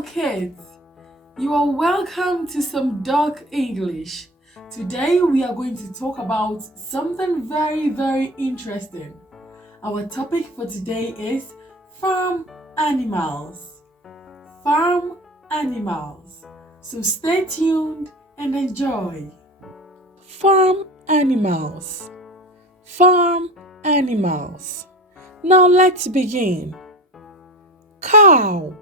Hello, kids. You are welcome to some Dog English. Today, we are going to talk about something very interesting. Our topic for today is farm animals. Farm animals. So stay tuned and enjoy. Farm animals. Farm animals. Now let's begin. Cow.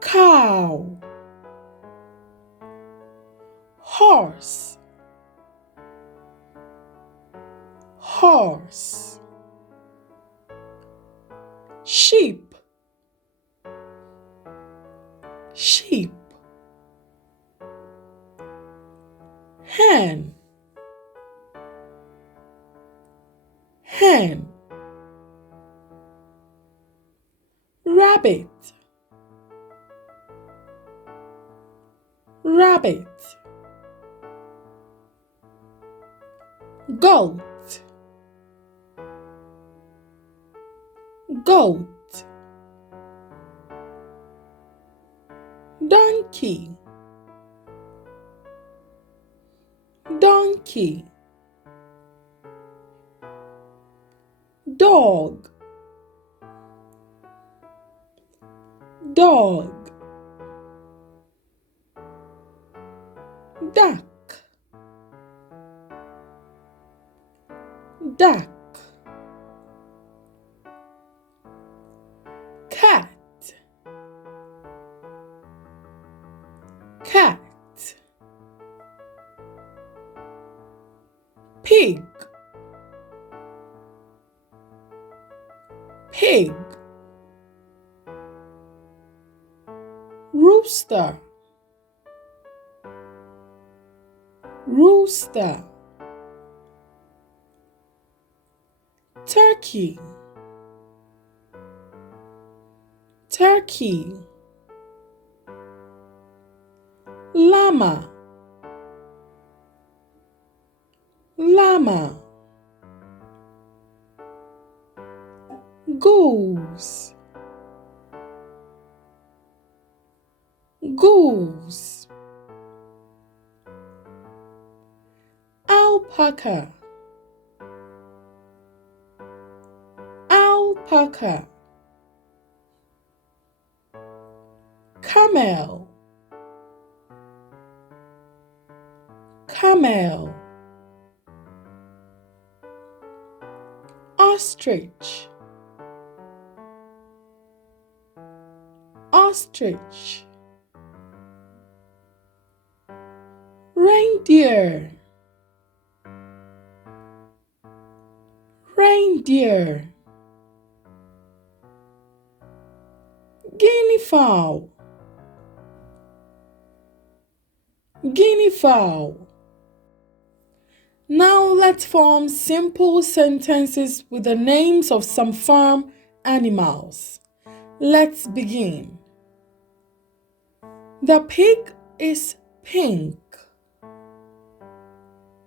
Cow. Horse. Horse. Sheep. Sheep. Hen. Hen. Rabbit. Rabbit. Goat. Goat. Donkey. Donkey. Dog. Dog. Duck. Duck. Cat. Cat. Pig. Pig. Rooster. Rooster. Turkey. Turkey. Llama. Llama. Goose. Goose. Alpaca. Alpaca. Camel. Camel. Ostrich. Ostrich. Reindeer. Reindeer. Guinea fowl. Guinea fowl. Now let's form simple sentences with the names of some farm animals. Let's begin. The pig is pink.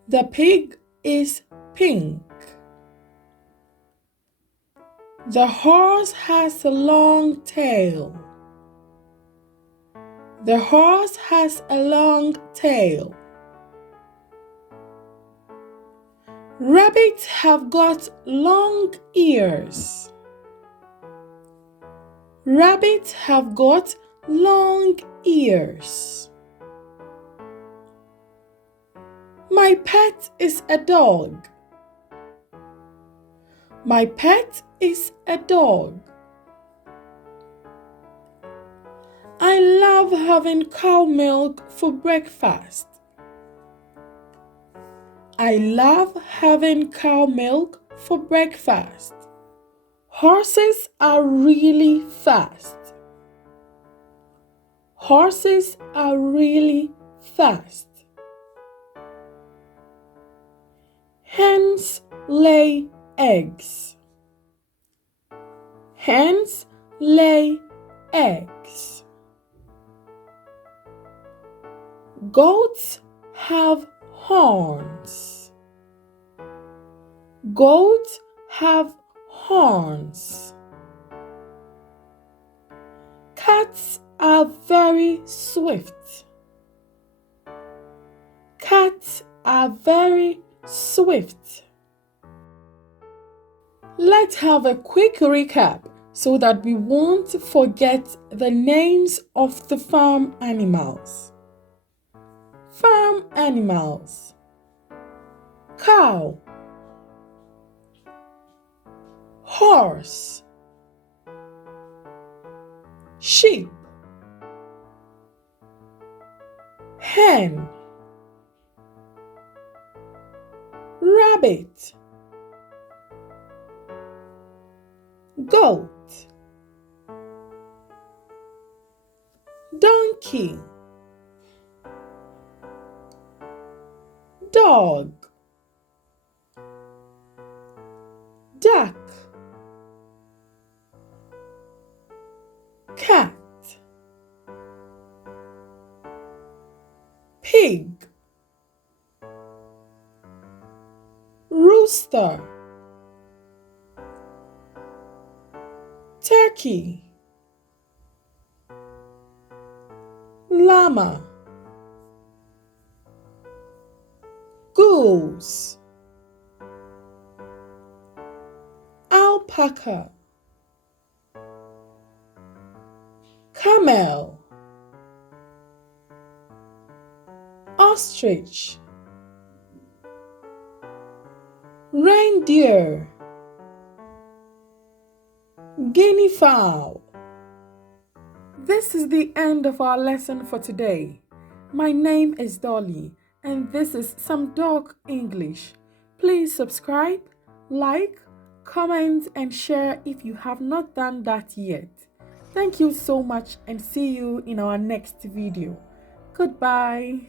The pig is pink. The horse has a long tail. The horse has a long tail. Rabbits have got long ears. Rabbits have got long ears. My pet is a dog. My pet is a dog. I love having cow milk for breakfast. I love having cow milk for breakfast. Horses are really fast. Horses are really fast. Hens lay eggs. Hens lay eggs. Goats have horns. Goats have horns. Cats are very swift. Cats are very swift. Let's have a quick recap so that we won't forget the names of the farm animals. Farm animals: cow, horse, sheep, hen, rabbit, goat, donkey, dog, duck, cat, pig, rooster, turkey, llama, goose, alpaca, camel, ostrich, reindeer, guinea fowl. This is the end of our lesson for today. My name is Dolly, and this is Some Dog English. Please subscribe, like, comment, and share if you have not done that yet. Thank you so much, and see you in our next video. Goodbye.